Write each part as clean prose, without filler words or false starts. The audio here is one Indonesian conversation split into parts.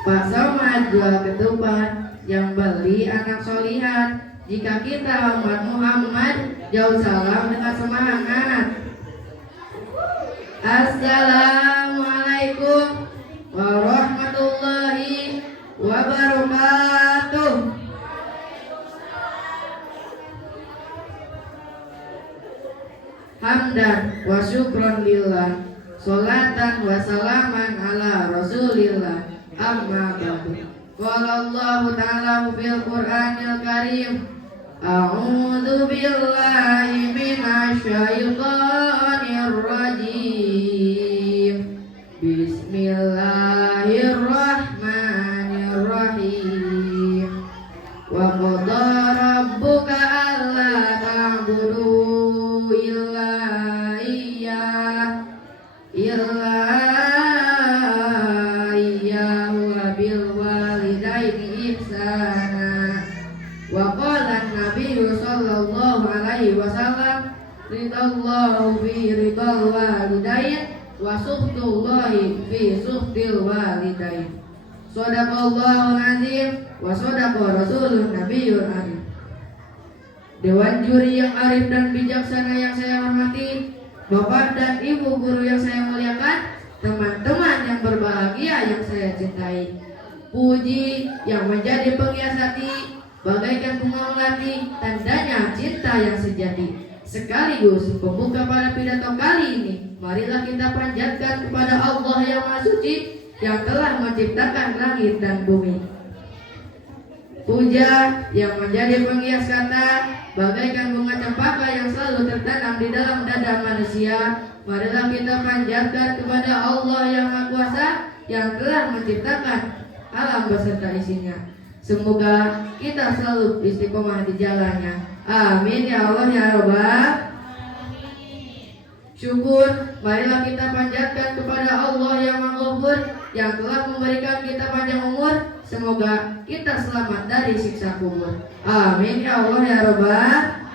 Pak Somad jual ketupat, yang beli anak solihat. Jika kita umat Muhammad, jauh salam dengan semangat. Assalamualaikum warahmatullahi wabarakatuh. Hamdan wa syukron lillah, sholatan wa salaman ala rasulillah, amma ba'du. Qala Allah ta'ala fil Qur'anil Karim, a'udzu billahi minasy syaithanir rajim. Bismillahirrahmanirrahim. Wa qadha rabbuka alla ta'budu illa iyyahu wa bil walidaini ihsana. Wa qala an-nabiyyu sallallahu alaihi wasallam, ridallahu fi ridal walidain wa sukhtullahi fi sukhtil walidain. Shadaqallahul azim wa shadaqa rasulun nabiyyul arif. Dewan juri yang arif dan bijaksana yang saya hormati, Bapak dan Ibu guru yang saya muliakan, teman-teman yang berbahagia yang saya cintai. Puji yang menjadi penghias hati, bagaikan bunga melati, tandanya cinta yang sejati. Sekaligus pembuka pada pidato kali ini, marilah kita panjatkan kepada Allah yang Maha Suci, yang telah menciptakan langit dan bumi. Puja yang menjadi penghias kata, bagaikan bunga cempaka yang selalu tertanam di dalam dada manusia. Marilah kita panjatkan kepada Allah yang Maha Kuasa, yang telah menciptakan alam beserta isinya. Semoga kita selalu istiqomah di jalannya. Amin ya Allah ya Rabbal. Syukur marilah kita panjatkan kepada Allah yang Maha Ghafur, yang telah memberikan kita panjang umur. Semoga kita selamat dari siksa kubur. Amin ya Allah ya Rabbal.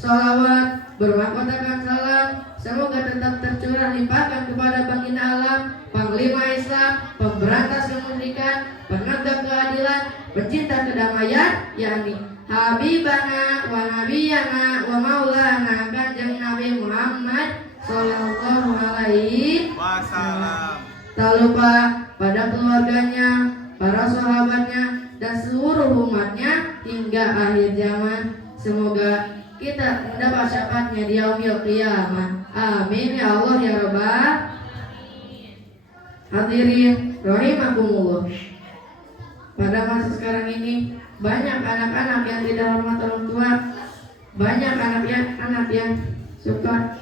Salawat bermahkotakan salam semoga tetap tercurah limpahkan kepada baginda alam, Panglima Islam, pemberantas kemusyrikan, penegak keadilan, pencinta kedamaian, yakni Habibana wa Nabiyana wa Maulana Kanjeng Nabi Muhammad sallallahu alaihi wasallam. Tak lupa pada keluarganya, para sahabatnya, dan seluruh umatnya hingga akhir zaman. Semoga kita mendapat syafaatnya di yaumil qiyamah. Amin ya Allah ya Rabbal. Hadirin rahimakumullah. Pada masa sekarang ini banyak anak-anak yang tidak hormat orang tua, banyak anak yang suka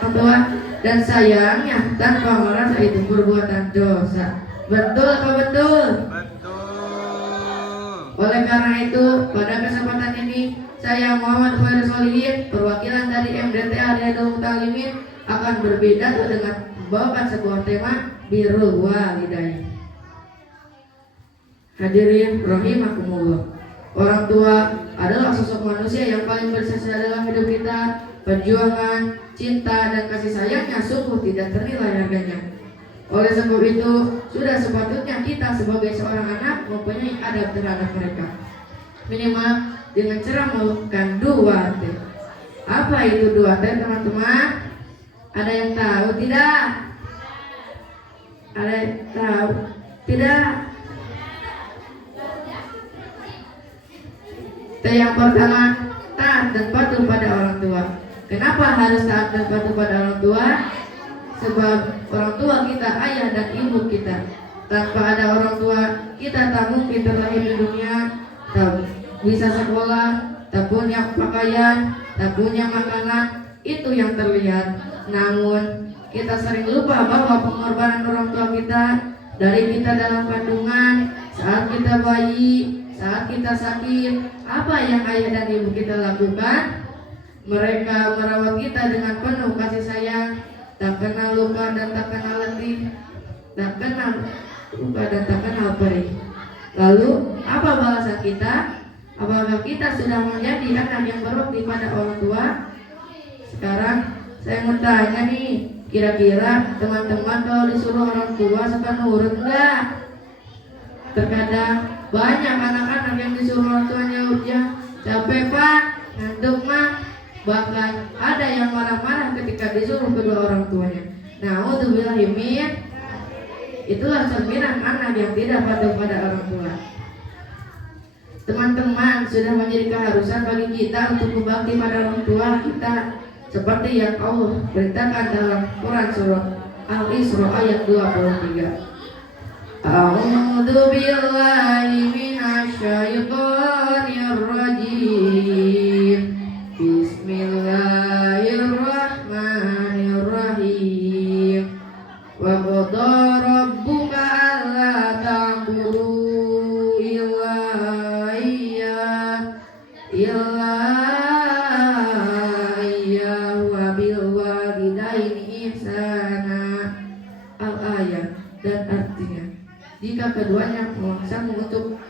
orang tua, dan sayangnya tanpa merasa itu perbuatan dosa. Betul apa betul? Betul. Oleh karena itu, pada kesempatan ini saya Muhammad Khairul Sholihin, perwakilan dari MDTA Riyadul Muta'alimin, akan berpidato dengan membawakan sebuah tema birrul walidain. Hadirin rahimakumullah. Orang tua adalah sosok manusia yang paling berjasa dalam hidup kita. Perjuangan, cinta, dan kasih sayangnya sungguh tidak ternilai harganya. Oleh sebab itu, sudah sepatutnya kita sebagai seorang anak mempunyai adab terhadap mereka. Minimal dengan cara melakukan 2T. Apa itu 2T teman-teman? Ada yang tahu tidak? Ada yang tahu tidak? T yang pertama, taat dan patuh pada orang tua. Kenapa harus taat dan patuh pada orang tua? Sebab orang tua kita ayah dan ibu kita. Tanpa ada orang tua, kita tak mungkin terlahir di dunia, tak bisa sekolah, tak punya pakaian, tak punya makanan. Itu yang terlihat. Namun kita sering lupa bahwa pengorbanan orang tua kita, dari kita dalam kandungan, saat kita bayi, saat kita sakit, apa yang ayah dan ibu kita lakukan? Mereka merawat kita dengan penuh kasih sayang, tak kenal luka dan tak kenal letih, tak kenal luka dan tak kenal perih. Lalu apa balasan kita? Apakah kita sudah menjadi anak yang berbakti pada orang tua? Sekarang saya mau tanya nih, Kira-kira teman-teman kalau disuruh orang tua suka nurut enggak? Terkadang banyak anak-anak yang disuruh orang tuanya ujian, capek pak, ngantuk mah. Bahkan ada yang marah-marah ketika disuruh kedua orang tuanya. Na'udzubillahi min. Itulah cerminan anak yang tidak patuh pada orang tua. Teman-teman, sudah menjadi keharusan bagi kita untuk berbakti pada orang tua kita, seperti yang Allah perintahkan dalam Quran surah Al-Isra ayat 23. A'udzu billahi minasyaitonir rajim. Bismillahirrahmanirrahim. Wa qada rabbuka alla ta'budu illa iyyahu wa bil walidaini ihsana. Al-ayat. Dan artinya, jika keduanya memaksamu untuk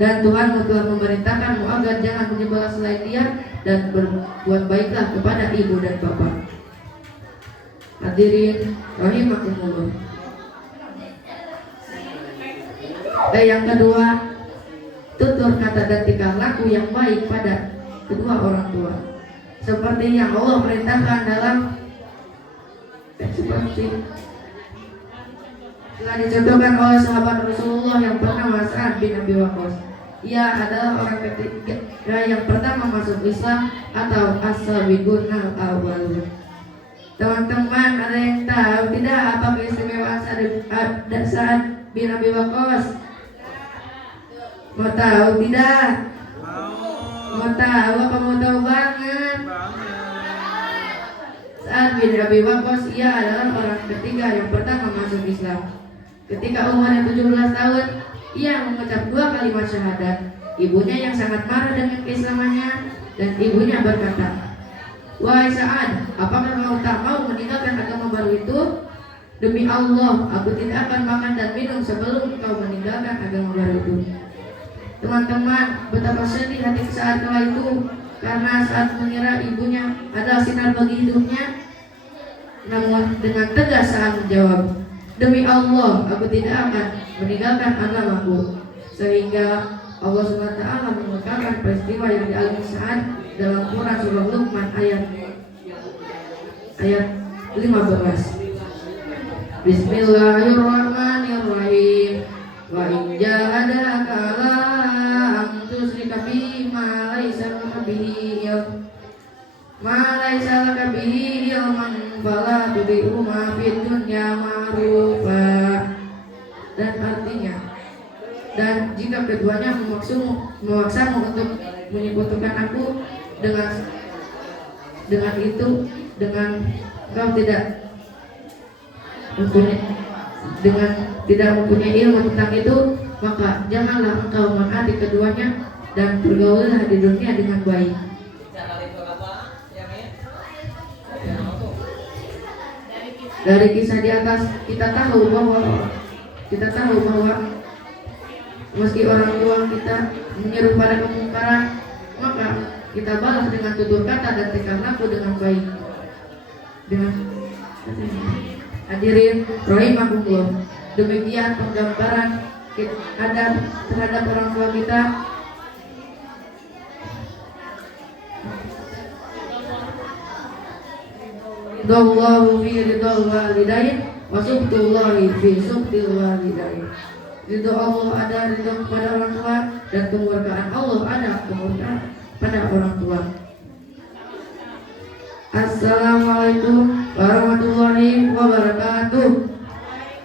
dan Tuhanmu telah memerintahkanmu agar jangan menyembah selain Dia dan berbuat baiklah kepada ibu dan bapak. Hadirin rahimakumullah. Dan yang kedua, tutur kata dan tingkah laku yang baik pada kedua orang tua, seperti yang Allah perintahkan dalam seperti telah dicontohkan oleh sahabat Rasulullah yang bernama Sa'ad bin Abi Waqqas. Ia adalah orang ketiga yang pertama masuk Islam atau as-sabiqun al-awwalun. Teman-teman, ada yang tahu tidak apa keistimewaan Sa'ad bin Abi Waqqas? Mau tahu tidak? Mau tahu apa mau tahu banget? Sa'ad bin Abi Waqqas ia adalah orang ketiga yang pertama masuk Islam. Ketika umurnya 17 tahun, ia mengucap 2 kalimat syahadat. Ibunya yang sangat marah dengan keislamannya, dan ibunya berkata, "Wahai Sa'ad, apakah kau tak mau meninggalkan agama baru itu? Demi Allah, aku tidak akan makan dan minum sebelum kau meninggalkan agama baru itu." Teman-teman, betapa sedih hati Sa'ad kala itu, karena saat mengira ibunya adalah sinar bagi hidupnya. Namun dengan tegas Sa'ad menjawab, "Demi Allah, aku tidak akan meninggalkan agamaku." Sehingga Allah SWT mengungkapkan peristiwa yang dialami Sa'ad dalam Quran surah Luqman ayat 15. Bismillahirrahmanirrahim. Wa in jahadaka ala an tusyrika bima laysa laka bihi ilman fala tudihuma fid dunya ma'rufa. Dan artinya, dan jika keduanya memaksamu untuk menyekutukan aku dengan kau tidak mempunyai ilmu tentang itu, maka janganlah engkau menaati keduanya dan bergaullah di dunia dengan baik. Dari kisah di atas kita tahu bahwa meski orang tua kita menyeru pada kemungkaran, maka kita balas dengan tutur kata dan tingkah laku dengan baik. Hadirin rahimakumullah, demikian penggambaran adab terhadap orang tua kita. Ridallahu fi ridal walidain wa subtullahi fi subtil walidain. Ridho Allah ada ridho kepada orang tua, dan kemurkaan Allah ada kemurkaan pada orang tua. Assalamualaikum warahmatullahi wabarakatuh.